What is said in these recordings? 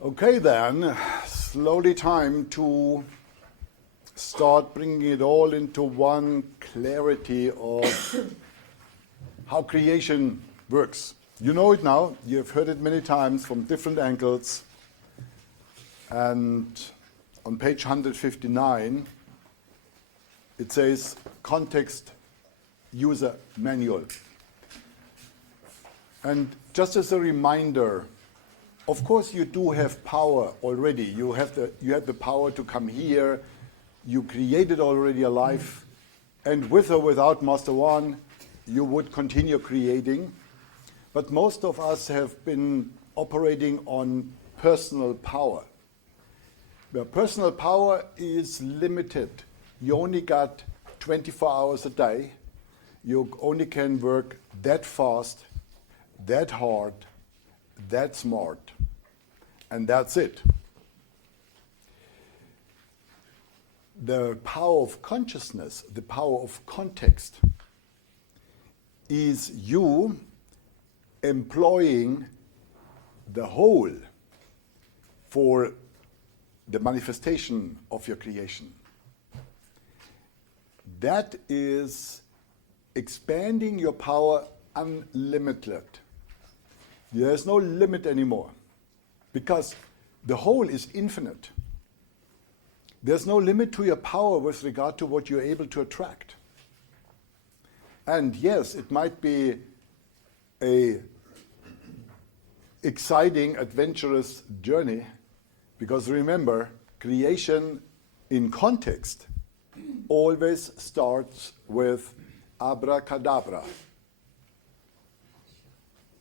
Okay then, slowly time to start bringing it all into one clarity of how creation works. You know it now, you've heard it many times from different angles. And on page 159, it says Context User Manual. And just as a reminder, of course you do have power already. You had the power to come here. You created already a life. And with or without Master One, you would continue creating. But most of us have been operating on personal power. Where personal power is limited. You only got 24 hours a day. You only can work that fast, that hard, that smart. And that's it. The power of consciousness, the power of context, is you employing the whole for the manifestation of your creation. That is expanding your power unlimited. There's no limit anymore. Because the whole is infinite. There's no limit to your power with regard to what you're able to attract. And yes, it might be a exciting, adventurous journey, because remember, creation in context always starts with abracadabra.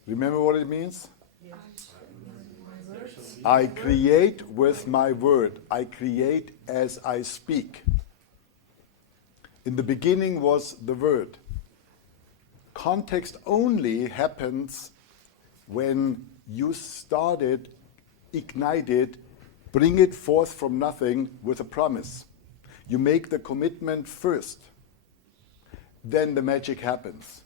Remember what it means? Yes. I create with my word. I create as I speak. In the beginning was the word. Context only happens when you started, ignited, bring it forth from nothing with a promise. You make the commitment first. Then the magic happens.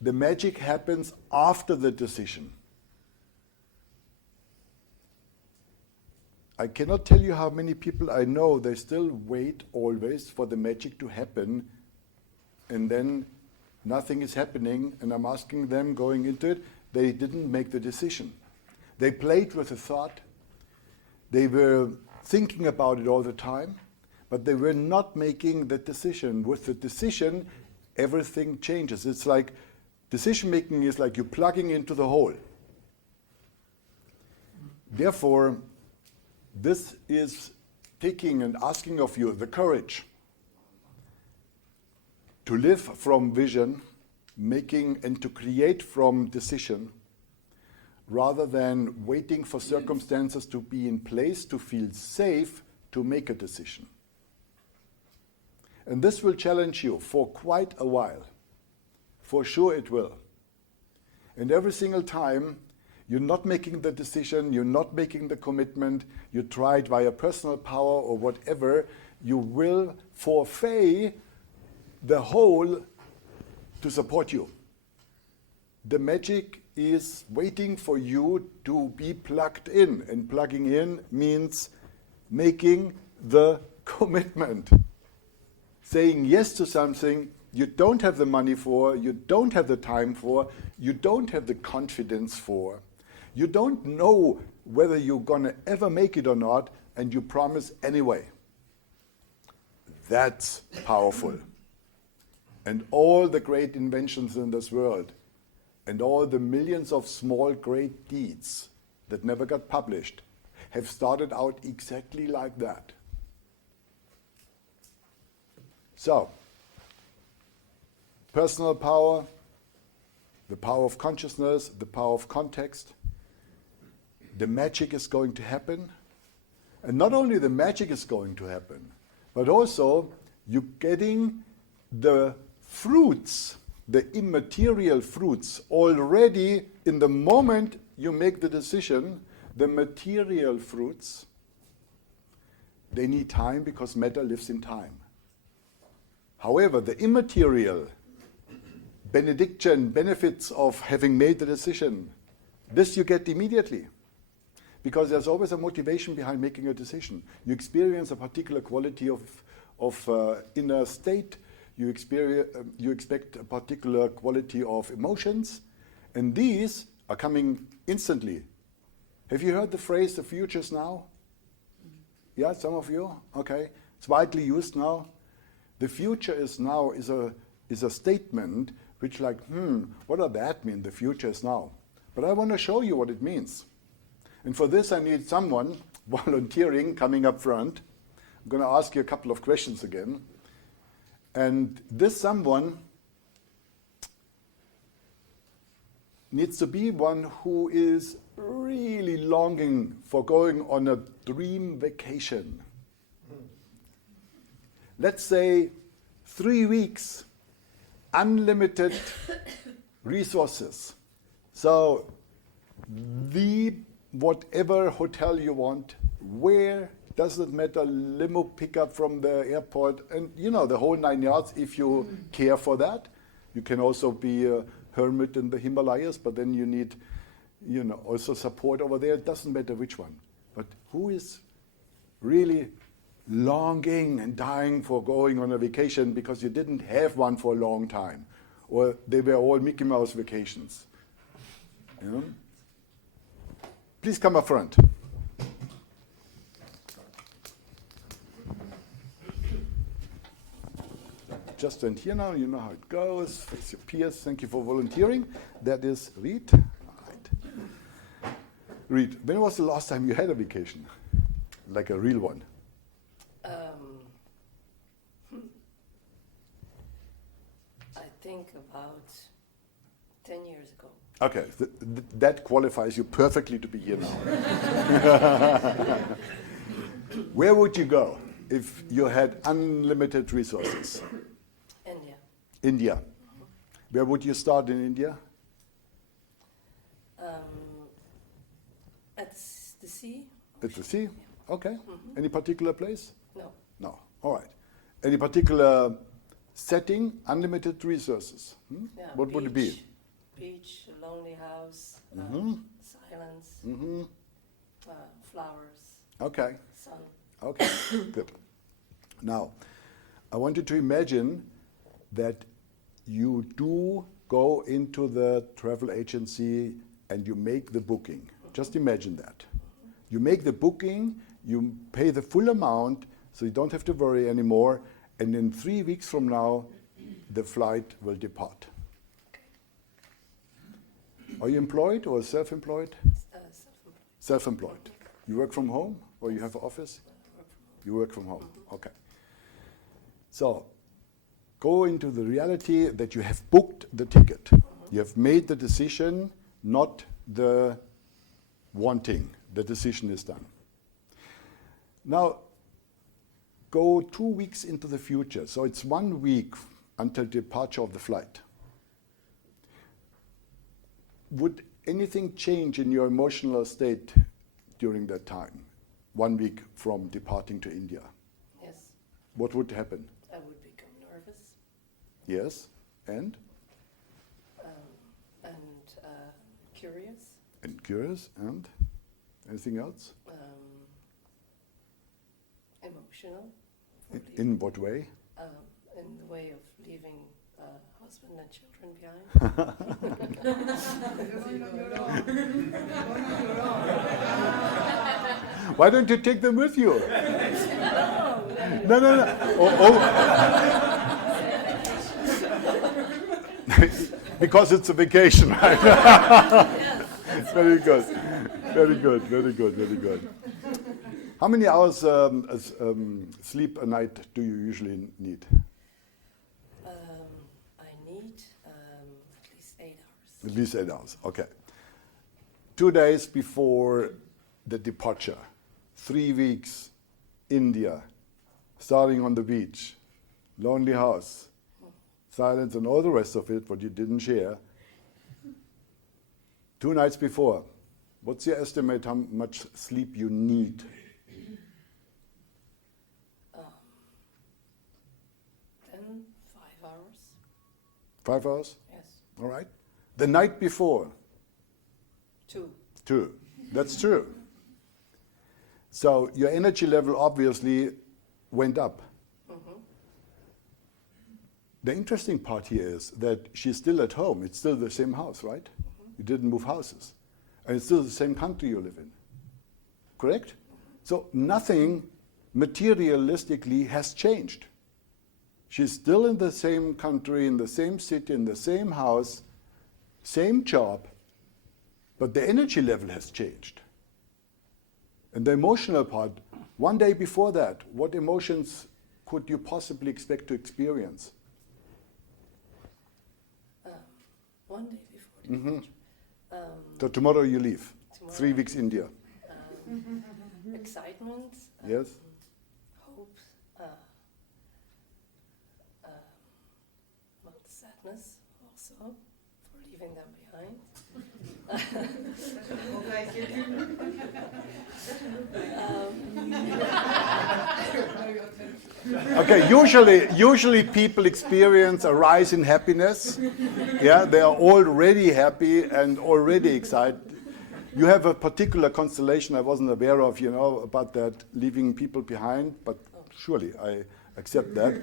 The magic happens after the decision. I cannot tell you how many people I know, they still wait always for the magic to happen, and then nothing is happening, and I'm asking them going into it, they didn't make the decision. They played with the thought, they were thinking about it all the time, but they were not making the decision. With the decision, everything changes. It's like, decision making is like you're plugging into the hole. Therefore, this is taking and asking of you the courage to live from vision, making and to create from decision, rather than waiting for circumstances to be in place to feel safe to make a decision. And this will challenge you for quite a while. For sure it will. And every single time you're not making the decision, you're not making the commitment, you try it via personal power or whatever, you will forfeit the whole to support you. The magic is waiting for you to be plugged in. And plugging in means making the commitment. Saying yes to something you don't have the money for, you don't have the time for, you don't have the confidence for. You don't know whether you're going to ever make it or not, and you promise anyway. That's powerful. And all the great inventions in this world, and all the millions of small great deeds that never got published, have started out exactly like that. So, personal power, the power of consciousness, the power of context, the magic is going to happen. And not only the magic is going to happen, but also you're getting the fruits, the immaterial fruits, already in the moment you make the decision. The material fruits, they need time because matter lives in time. However, the immaterial benediction, benefits of having made the decision, this you get immediately. because there's always a motivation behind making a decision. You experience a particular quality of inner state. You expect a particular quality of emotions, and these are coming instantly. Have you heard the phrase, the future is now? Yeah, some of you? Okay. It's widely used now. The future is now is a statement which like, what does that mean, the future is now? But I want to show you what it means. And for this I need someone volunteering, coming up front. I'm going to ask you a couple of questions again. And this someone needs to be one who is really longing for going on a dream vacation. Let's say 3 weeks, unlimited resources. So whatever hotel you want, where, doesn't matter, limo pickup from the airport, and the whole 9 yards if you care for that. You can also be a hermit in the Himalayas, but then you need also support over there. It doesn't matter which one. But who is really longing and dying for going on a vacation because you didn't have one for a long time, or they were all Mickey Mouse vacations? Please come up front. Just stand here now, you know how it goes. Face your peers. Thank you for volunteering. That is Reed. Right. Reed, when was the last time you had a vacation? Like a real one? I think about 10 years ago. Okay, that qualifies you perfectly to be here now. Where would you go if you had unlimited resources? India. India. Mm-hmm. Where would you start in India? At the sea. At the sea? Yeah. Okay. Mm-hmm. Any particular place? No. No. All right. Any particular setting? Unlimited resources? Yeah, what would it be? Beach, a lonely house, silence, flowers. Okay. Sun. Okay. Good. Now, I want you to imagine that you do go into the travel agency and you make the booking. Just imagine that. You make the booking, you pay the full amount, so you don't have to worry anymore, and in 3 weeks from now, the flight will depart. Okay. Are you employed or self-employed? Self-employed. Self-employed. You work from home or you have an office? You work from home. Okay. So, go into the reality that you have booked the ticket. You have made the decision, not the wanting. The decision is done. Now, go 2 weeks into the future. So it's 1 week until departure of the flight. Would anything change in your emotional state during that time? 1 week from departing to India? Yes. What would happen? I would become nervous. Yes, and? Curious. And curious, and? Anything else? Emotional. In what way? In the way of leaving husband and children behind. Why don't you take them with you? No. Because it's a vacation, right? Very good. How many hours sleep a night do you usually need? I need at least 8 hours. At least 8 hours, okay. 2 days before the departure, 3 weeks, India, starting on the beach, lonely house, silence and all the rest of it, what you didn't share. 2 nights before, what's your estimate how much sleep you need? 5 hours. 5 hours? Yes. All right. The night before? 2. 2. That's true. So your energy level obviously went up. The interesting part here is that she's still at home. It's still the same house, right? You didn't move houses. And it's still the same country you live in. Correct? So nothing materialistically has changed. She's still in the same country, in the same city, in the same house, same job, but the energy level has changed. And the emotional part, one day before that, what emotions could you possibly expect to experience? One day before the marriage. So tomorrow you leave. Tomorrow. 3 weeks India. Excitement. Yes? Hope. Well, sadness also for leaving them behind. Okay, usually people experience a rise in happiness. Yeah, they are already happy and already excited. You have a particular constellation I wasn't aware of, about that, leaving people behind, but surely I accept that.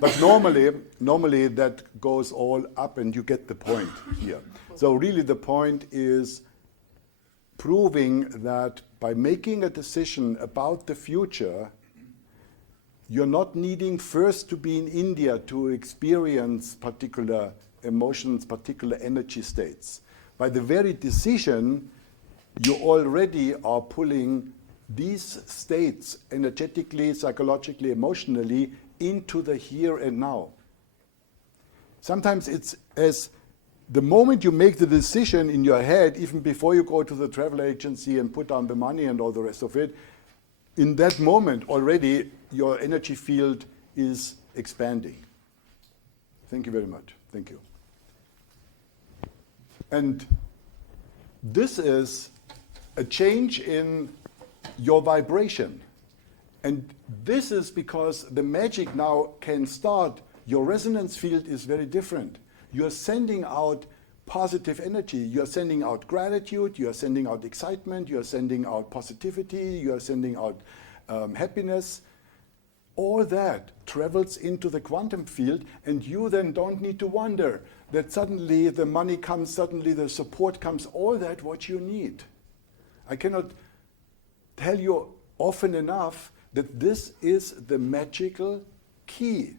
But normally that goes all up and you get the point here. So really the point is proving that by making a decision about the future, you're not needing first to be in India to experience particular emotions, particular energy states. By the very decision, you already are pulling these states energetically, psychologically, emotionally into the here and now. Sometimes it's as the moment you make the decision in your head, even before you go to the travel agency and put down the money and all the rest of it, in that moment already your energy field is expanding. Thank you very much. Thank you. And this is a change in your vibration. And this is because the magic now can start. Your resonance field is very different. You're sending out positive energy. You're sending out gratitude. You're sending out excitement. You're sending out positivity. You're sending out happiness. All that travels into the quantum field, and you then don't need to wonder that suddenly the money comes, suddenly the support comes, all that what you need. I cannot tell you often enough that this is the magical key.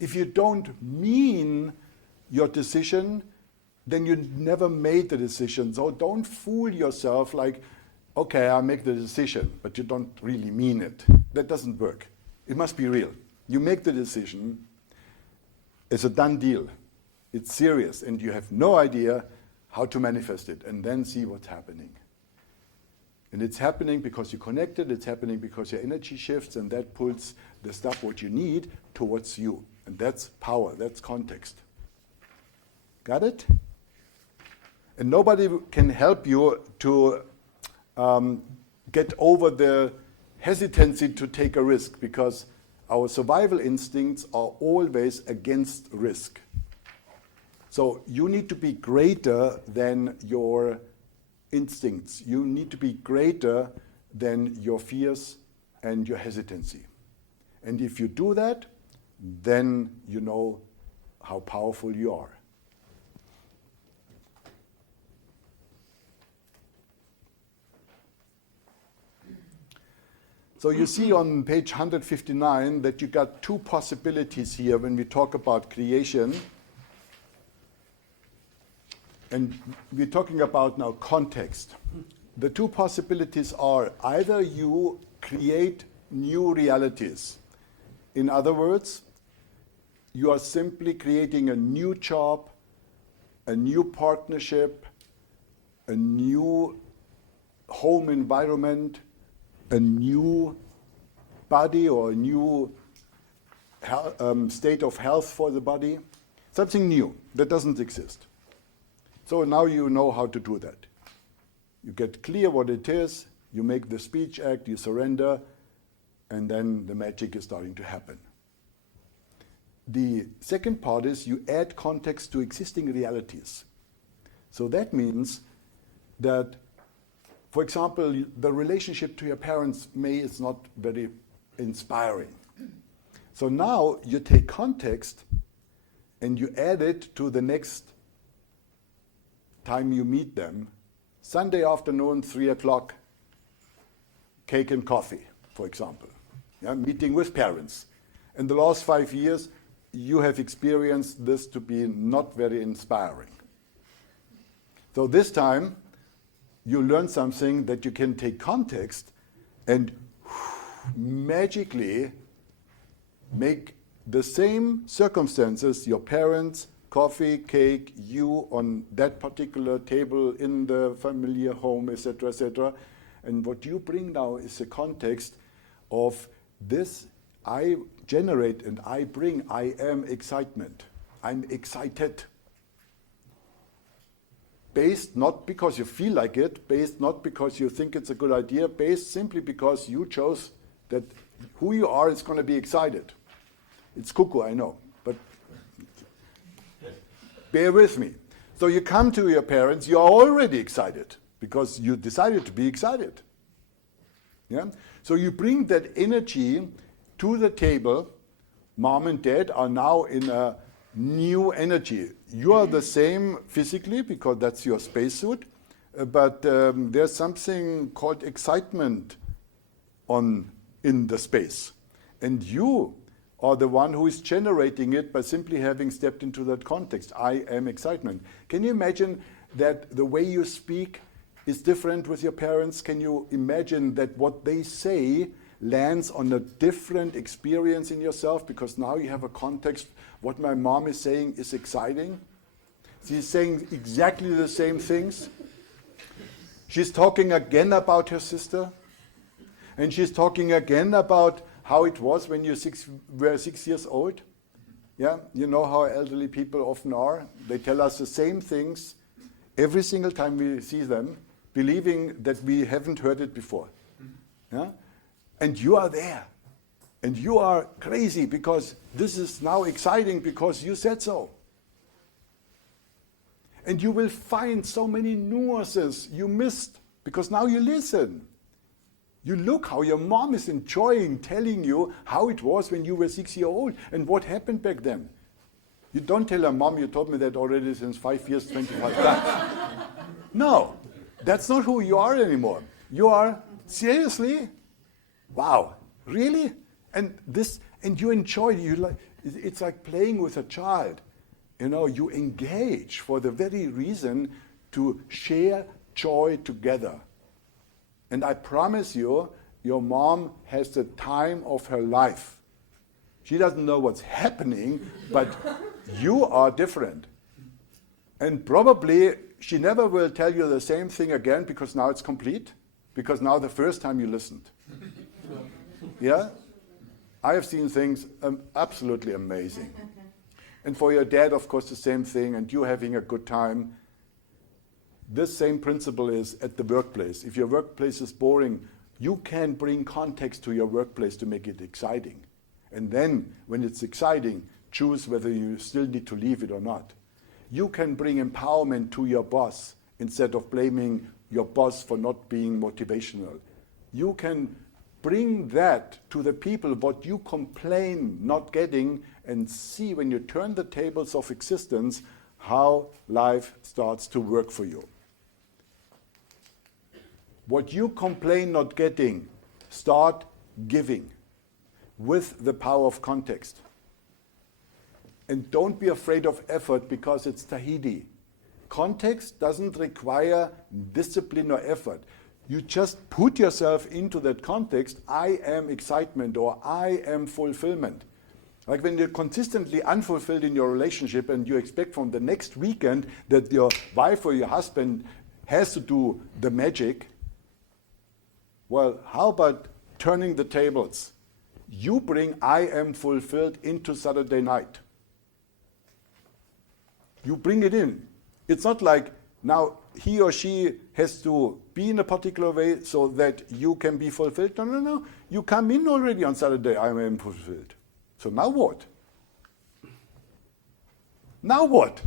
If you don't mean your decision, then you never made the decision. So don't fool yourself like, okay, I make the decision, but you don't really mean it. That doesn't work. It must be real. You make the decision, it's a done deal. It's serious, and you have no idea how to manifest it, and then see what's happening. And it's happening because you connected, it's happening because your energy shifts, and that pulls the stuff what you need towards you. And that's power, that's context. Got it? And nobody can help you to get over the hesitancy to take a risk, because our survival instincts are always against risk. So you need to be greater than your instincts. You need to be greater than your fears and your hesitancy. And if you do that, then you know how powerful you are. So you see on page 159 that you got two possibilities here when we talk about creation. And we're talking about now context. The two possibilities are either you create new realities. In other words, you are simply creating a new job, a new partnership, a new home environment, a new body or a new state of health for the body, something new that doesn't exist. So now you know how to do that. You get clear what it is, you make the speech act, you surrender, and then the magic is starting to happen. The second part is you add context to existing realities. So that means that For example, the relationship to your parents is not very inspiring. So now you take context and you add it to the next time you meet them. Sunday afternoon, 3 o'clock, cake and coffee, for example. Yeah, meeting with parents. In the last 5 years, you have experienced this to be not very inspiring. So this time, you learn something that you can take context and magically make the same circumstances, your parents, coffee, cake, you on that particular table in the familiar home, etc., etc. And what you bring now is a context of this. I generate and I bring, I am excitement. I'm excited. Based not because you feel like it, based not because you think it's a good idea, based simply because you chose that who you are is going to be excited. It's cuckoo, I know, but bear with me. So you come to your parents, you are already excited because you decided to be excited. Yeah? So you bring that energy to the table. Mom and dad are now in a new energy. You are the same physically because that's your spacesuit, but there's something called excitement in the space. And you are the one who is generating it by simply having stepped into that context. I am excitement. Can you imagine that the way you speak is different with your parents? Can you imagine that what they say lands on a different experience in yourself because now you have a context? What my mom is saying is exciting. She's saying exactly the same things. She's talking again about her sister. And she's talking again about how it was when you were 6 years old. Yeah, you know how elderly people often are. They tell us the same things every single time we see them, believing that we haven't heard it before. Yeah? And you are there. And you are crazy because this is now exciting because you said so. And you will find so many nuances you missed because now you listen. You look how your mom is enjoying telling you how it was when you were 6 years old and what happened back then. You don't tell her, Mom, you told me that already since 5 years, 25 times. No, that's not who you are anymore. You are, seriously? Wow, really? And you enjoy it. It's like playing with a child. You know, you engage for the very reason to share joy together. And I promise you, your mom has the time of her life. She doesn't know what's happening, but you are different. And probably she never will tell you the same thing again because now it's complete, because now the first time you listened. Yeah? I have seen things absolutely amazing. And for your dad, of course, the same thing, and you having a good time. This same principle is at the workplace. If your workplace is boring, you can bring context to your workplace to make it exciting. And then, when it's exciting, choose whether you still need to leave it or not. You can bring empowerment to your boss instead of blaming your boss for not being motivational. You can bring that to the people, what you complain not getting, and see when you turn the tables of existence, how life starts to work for you. What you complain not getting, start giving with the power of context. And don't be afraid of effort because it's Tahiti. Context doesn't require discipline or effort. You just put yourself into that context. I am excitement or I am fulfillment. Like when you're consistently unfulfilled in your relationship and you expect from the next weekend that your wife or your husband has to do the magic. Well, how about turning the tables? You bring I am fulfilled into Saturday night. You bring it in. It's not like now he or she has to be in a particular way so that you can be fulfilled. No. You come in already on Saturday, I am fulfilled. So now what? Now what?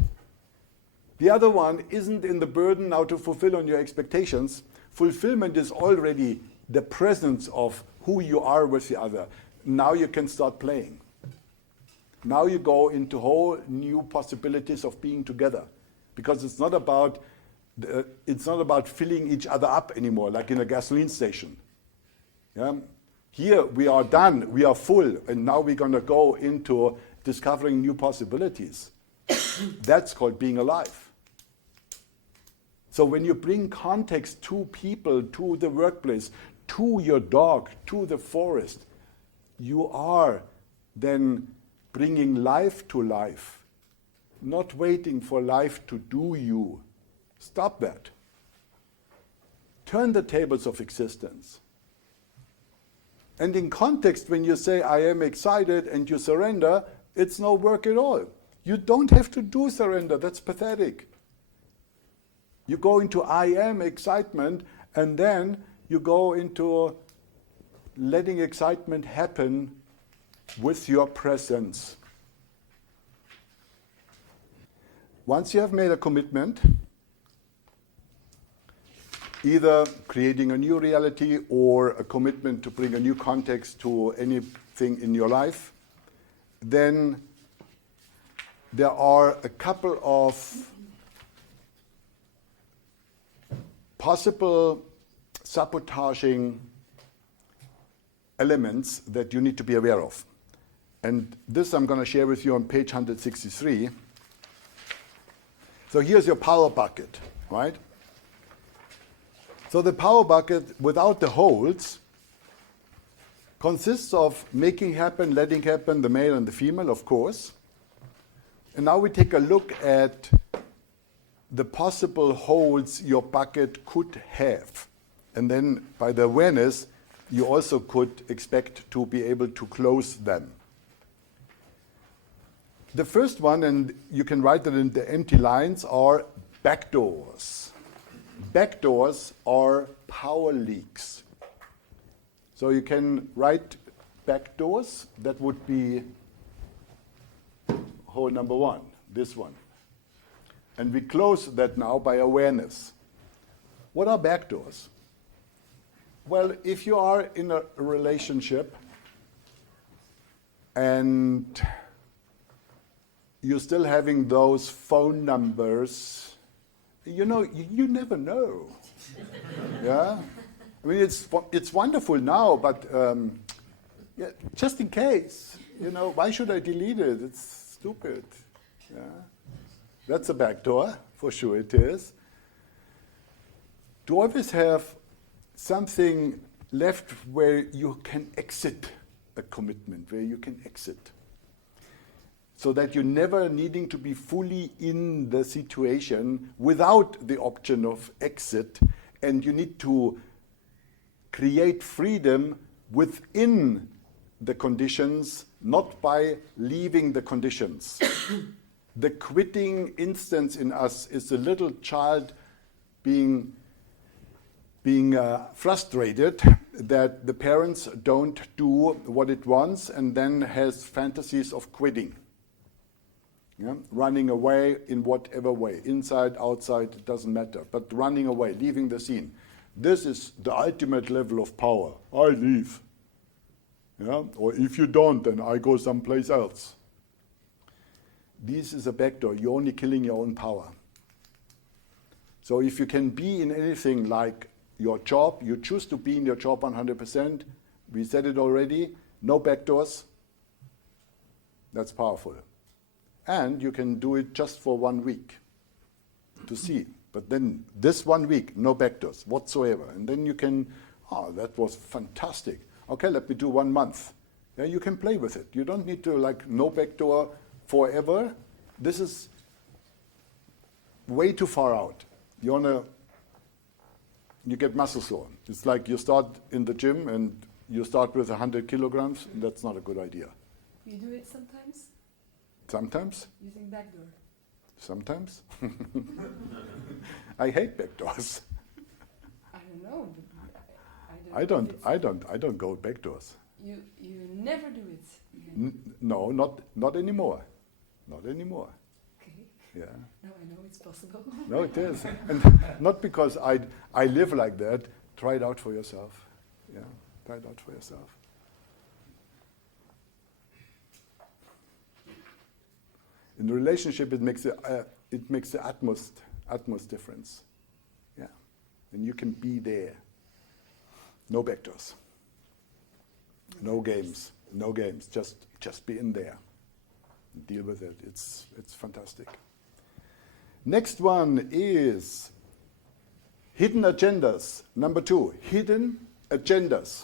The other one isn't in the burden now to fulfill on your expectations. Fulfillment is already the presence of who you are with the other. Now you can start playing. Now you go into whole new possibilities of being together, because it's not about filling each other up anymore, like in a gasoline station. Yeah? Here we are done, we are full, and now we're going to go into discovering new possibilities. That's called being alive. So when you bring context to people, to the workplace, to your dog, to the forest, you are then bringing life to life, not waiting for life to do you. Stop that. Turn the tables of existence. And in context, when you say, I am excited, and you surrender, it's no work at all. You don't have to do surrender. That's pathetic. You go into I am excitement, and then you go into letting excitement happen with your presence. Once you have made a commitment, either creating a new reality or a commitment to bring a new context to anything in your life, then there are a couple of possible sabotaging elements that you need to be aware of. And this I'm going to share with you on page 163. So here's your power bucket, right? So the power bucket without the holes consists of making happen, letting happen, the male and the female, of course. And now we take a look at the possible holes your bucket could have. And then by the awareness, you also could expect to be able to close them. The first one, and you can write it in the empty lines, are backdoors. Backdoors are power leaks. So you can write backdoors. That would be hole number one, this one. And we close that now by awareness. What are backdoors? Well, if you are in a relationship and you're still having those phone numbers, you know, you never know. Yeah? I mean, it's wonderful now, but yeah, just in case, you know, why should I delete it? It's stupid. Yeah? That's a backdoor, for sure it is. To always have something left where you can exit a commitment, where you can exit. So that you're never needing to be fully in the situation without the option of exit, and you need to create freedom within the conditions, not by leaving the conditions. The quitting instance in us is a little child being frustrated that the parents don't do what it wants, and then has fantasies of quitting. Yeah? Running away in whatever way, inside, outside, it doesn't matter, but running away, leaving the scene. This is the ultimate level of power. I leave. Yeah? Or if you don't, then I go someplace else. This is a backdoor. You're only killing your own power. So if you can be in anything like your job, you choose to be in your job 100%. We said it already, no backdoors. That's powerful. And you can do it just for 1 week to see. But then this 1 week, no backdoors whatsoever. And then you can, oh, that was fantastic. Okay, let me do 1 month. Yeah, you can play with it. You don't need to like no backdoor forever. This is way too far out. You get muscle sore. It's like you start in the gym and you start with 100 kilograms. That's not a good idea. You do it sometimes? Sometimes. Using backdoor? Sometimes. I hate backdoors. I don't know. But I don't go backdoors. You never do it? No, not anymore. Not anymore. Okay. Yeah. No, I know it's possible. No, it is. And not because I live like that. Try it out for yourself. Yeah, try it out for yourself. In the relationship, it makes the utmost difference. Yeah, and you can be there. No backdoors. No games. No games. Just be in there. Deal with it. It's fantastic. Next one is hidden agendas. Number 2, hidden agendas.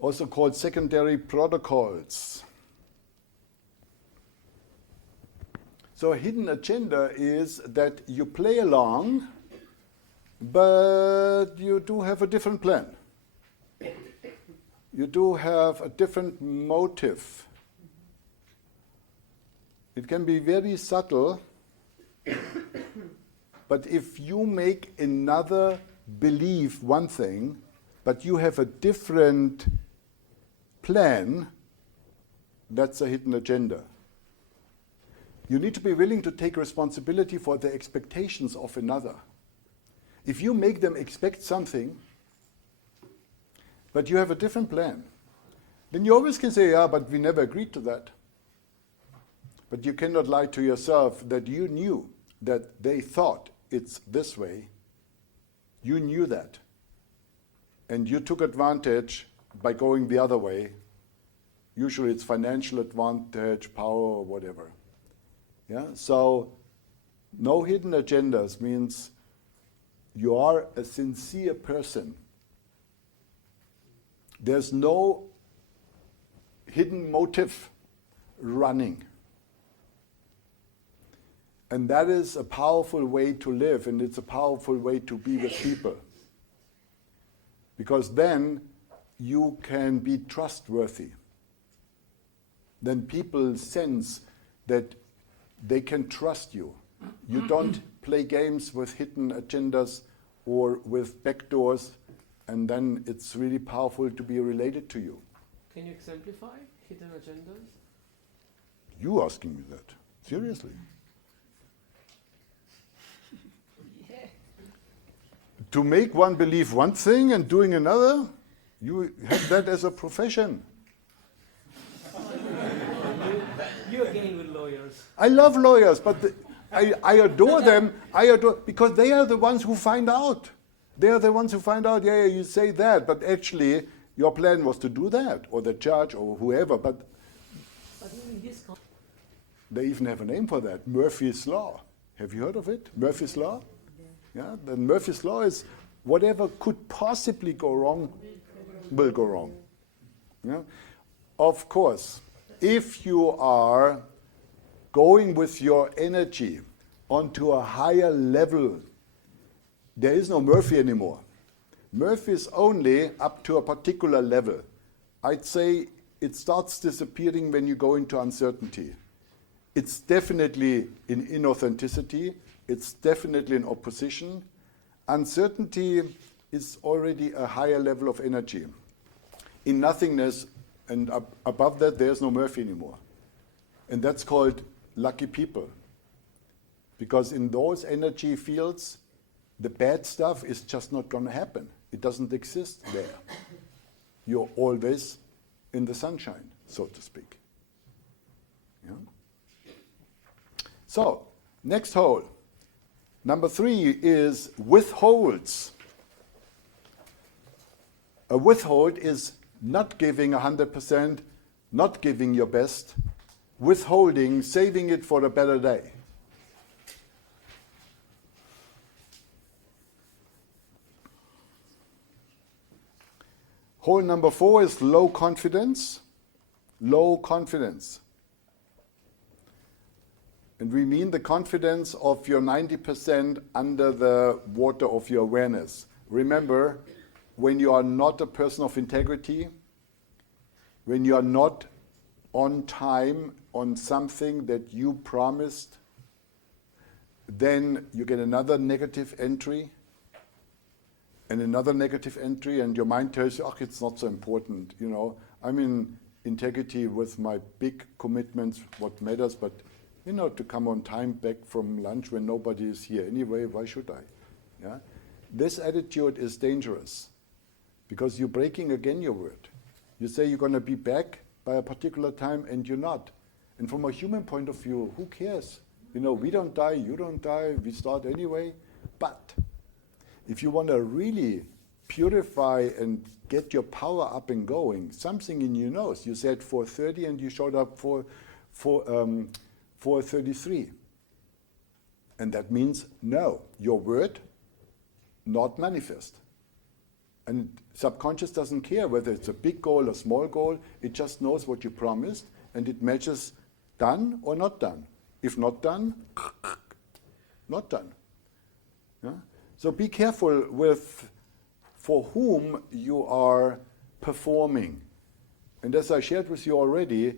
Also called secondary protocols. So a hidden agenda is that you play along, but you do have a different plan. You do have a different motive. It can be very subtle, but if you make another believe one thing, but you have a different plan, that's a hidden agenda. You need to be willing to take responsibility for the expectations of another. If you make them expect something, but you have a different plan, then you always can say, yeah, but we never agreed to that. But you cannot lie to yourself that you knew that they thought it's this way. You knew that. And you took advantage by going the other way. Usually it's financial advantage, power, or whatever. Yeah? So no hidden agendas means you are a sincere person. There's no hidden motive running. And that is a powerful way to live, and it's a powerful way to be with people. Because then you can be trustworthy. Then people sense that they can trust you. You don't play games with hidden agendas or with backdoors, and then it's really powerful to be related to you. Can you exemplify hidden agendas? You asking me that? Seriously? To make one believe one thing and doing another, you have that as a profession. You again with lawyers. I love lawyers, but I adore them. Because they are the ones who find out. They are the ones who find out, yeah, you say that, but actually your plan was to do that, or the judge, or whoever. But in this they even have a name for that, Murphy's Law. Have you heard of it? Murphy's Law? Yeah, the Murphy's Law is whatever could possibly go wrong will go wrong. Yeah? Of course, if you are going with your energy onto a higher level, there is no Murphy anymore. Murphy is only up to a particular level. I'd say it starts disappearing when you go into uncertainty. It's definitely in inauthenticity. It's definitely in opposition. Uncertainty is already a higher level of energy. In nothingness and above that, there's no Murphy anymore. And that's called lucky people. Because in those energy fields, the bad stuff is just not going to happen. It doesn't exist there. You're always in the sunshine, so to speak. Yeah? So, next hole. Number 3 is withholds. A withhold is not giving 100%, not giving your best, withholding, saving it for a better day. Hole number 4 is low confidence. Low confidence. And we mean the confidence of your 90% under the water of your awareness. Remember, when you are not a person of integrity, when you are not on time on something that you promised, then you get another negative entry and another negative entry, and your mind tells you, it's not so important. I'm in integrity with my big commitments, what matters, but You know, to come on time back from lunch when nobody is here. Anyway, why should I? Yeah? This attitude is dangerous because you're breaking again your word. You say you're going to be back by a particular time and you're not. And from a human point of view, who cares? You know, we don't die, you don't die, we start anyway. But if you want to really purify and get your power up and going, something in you knows. You said 4:30 and you showed up for 4:33. And that means no, your word not manifest. And subconscious doesn't care whether it's a big goal or small goal, it just knows what you promised and it matches done or not done. If not done, not done. Yeah? So be careful with for whom you are performing. And as I shared with you already,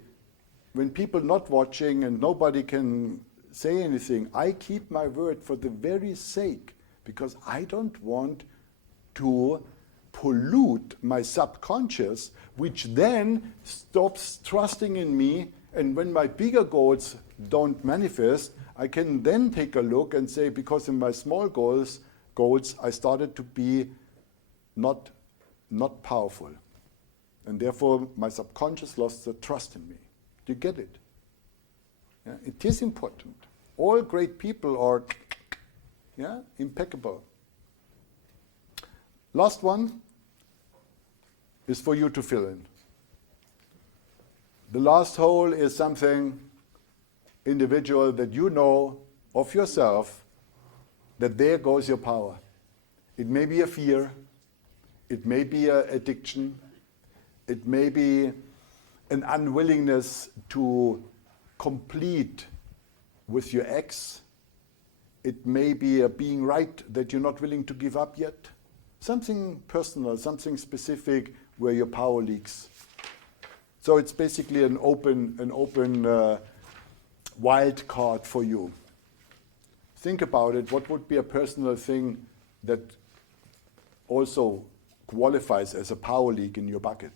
when people not watching and nobody can say anything, I keep my word for the very sake, because I don't want to pollute my subconscious, which then stops trusting in me. And when my bigger goals don't manifest, I can then take a look and say, because in my small goals I started to be not powerful. And therefore my subconscious lost the trust in me. Do you get it? Yeah? It is important. All great people are impeccable. Last one is for you to fill in. The last hole is something individual that you know of yourself, that there goes your power. It may be a fear, it may be an addiction, it may be an unwillingness to complete with your ex, it may be a being right that you're not willing to give up yet. Something personal, something specific where your power leaks. So it's basically an open wild card for you. Think about it. What would be a personal thing that also qualifies as a power leak in your bucket?